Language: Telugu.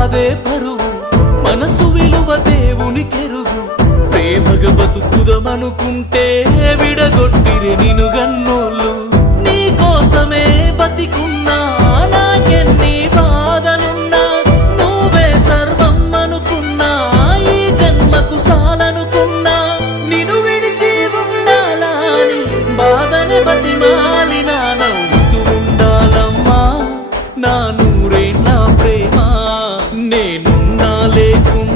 కాదే పరువు, మనసు విలువ దేవుని కెరుగు. ప్రేమగ బతుకుదమనుకుంటే విడగొట్టిరే నిను గన్నోళ్ళు. నీ కోసమే బతికున్నా, నాకెన్ని బాధలున్నా, నువ్వే సర్వం అనుకున్నా, ఈ జన్మకు సాలనుకున్నా. నిన్ను విడిచి ఉండాలా అని బాధని బతిమాలినా, నవ్వుతూ ఉండాలమ్మా నా నూరేళ్ళ ప్రేమ. నేనున్నా లేకున్నా